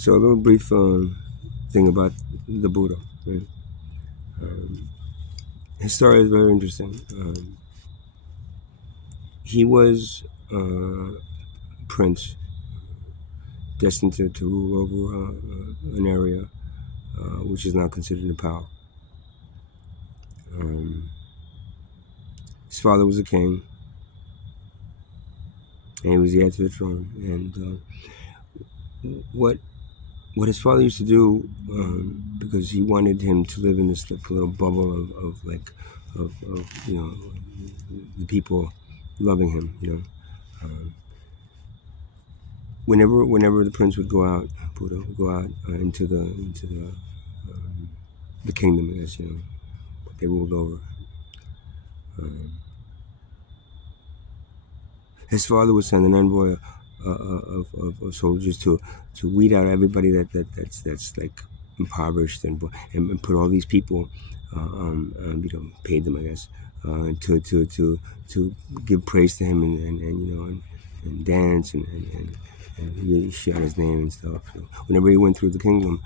So a little brief thing about the Buddha. Right? His story is very interesting. He was prince destined to rule over an area which is now considered a power. His father was a king, and he was the heir to the throne. And what his father used to do, because he wanted him to live in this little bubble of the people loving him. Whenever the prince would go out, Buddha would go out into the kingdom, I guess, what they ruled over. His father would send an envoy of soldiers to weed out everybody that's like impoverished and put all these people, paid them, I guess, to give praise to him and dance and he shout his name and stuff. So whenever he went through the kingdom,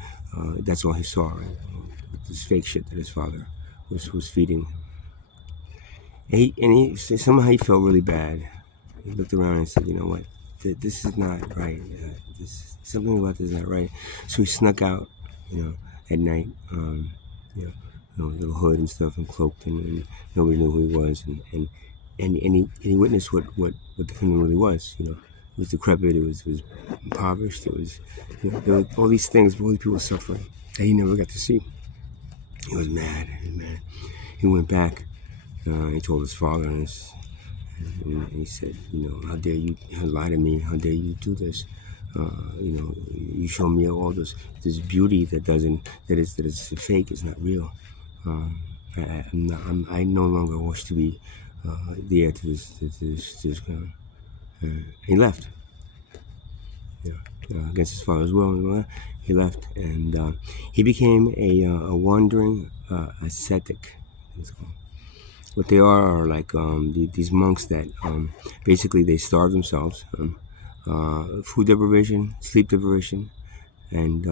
that's all he saw, right? This fake shit that his father was feeding him. And somehow he felt really bad. He looked around and said, "You know what? This is not right. Something about this is not right." So he snuck out, at night, little hood and stuff, and cloaked, and nobody knew who he was, and he witnessed what the kingdom really was. It was decrepit. It was impoverished. It was, there were all these things, all these people suffering that he never got to see. He was mad. He went back. He told his father, and he said, "How dare you lie to me? How dare you do this? You show me all this beauty that is fake. It's not real. I no longer wish to be the heir to this crown." He left. Against his father's will, he left, and he became a wandering ascetic. It's called. What they are like these monks that basically they starve themselves, food deprivation, sleep deprivation, and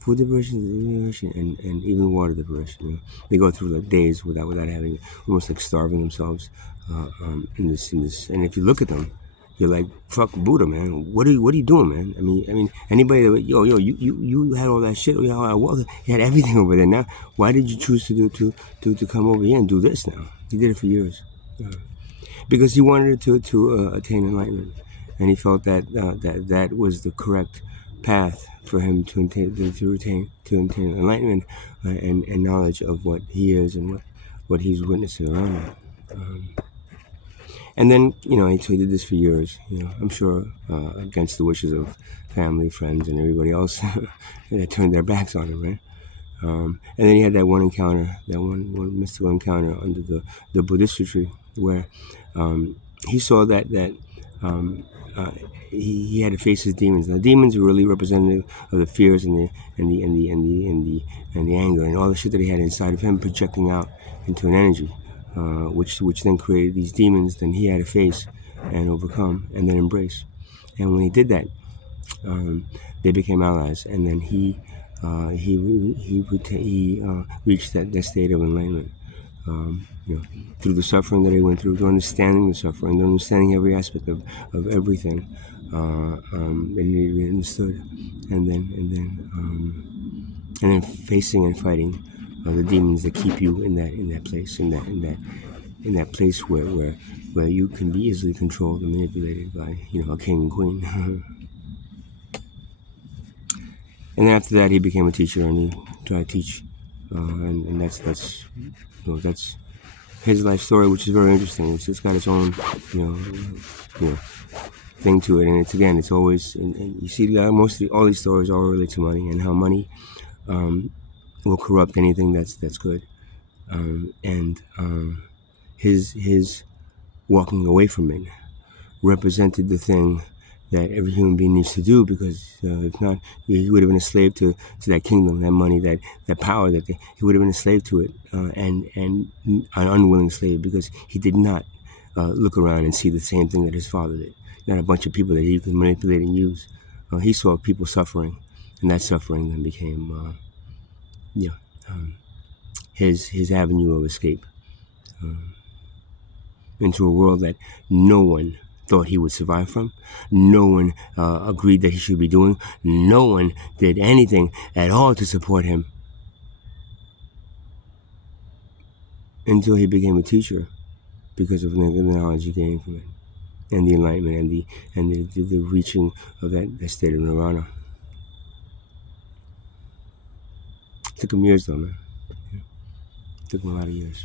food deprivation and even water deprivation. They go through like days without having, almost like starving themselves in this. And if you look at them, you're like, fuck Buddha, man. What are you doing, man? I mean, anybody that you had all that shit, you had everything over there. Now, why did you choose to come over here and do this now? He did it for years, because he wanted to attain enlightenment, and he felt that that was the correct path for him to attain enlightenment and knowledge of what he is and what he's witnessing around him. And then, he did this for years, I'm sure against the wishes of family, friends, and everybody else that turned their backs on him, right? And then he had that one encounter, one mystical encounter under the Buddhist tree, where he saw that he had to face his demons. Now, demons are really representative of the fears and the anger and all the shit that he had inside of him, projecting out into an energy. Which then created these demons. Then he had to face and overcome and then embrace. And when he did that, they became allies. And then he reached that state of enlightenment. Through the suffering that he went through, through understanding the suffering, through understanding every aspect of everything that needed to be understood, and then facing and fighting the demons that keep you in that place, in that place where you can be easily controlled and manipulated by a king and queen. And then after that, he became a teacher, and he tried to teach, and that's his life story, which is very interesting. It's got its own thing to it, and it's always, and you see mostly all these stories all relate to money and how money will corrupt anything that's good, and his walking away from it represented the thing that every human being needs to do, because if not, he would have been a slave to that kingdom, that money, that power, he would have been a slave to it, and an unwilling slave, because he did not look around and see the same thing that his father did. Not a bunch of people that he could manipulate and use. he saw people suffering, and that suffering then became, yeah, his avenue of escape into a world that no one thought he would survive from. No one agreed that he should be doing. No one did anything at all to support him until he became a teacher because of the knowledge he gained from it, and the enlightenment, and the reaching of that state of nirvana. It took him years, though, man. It took him a lot of years.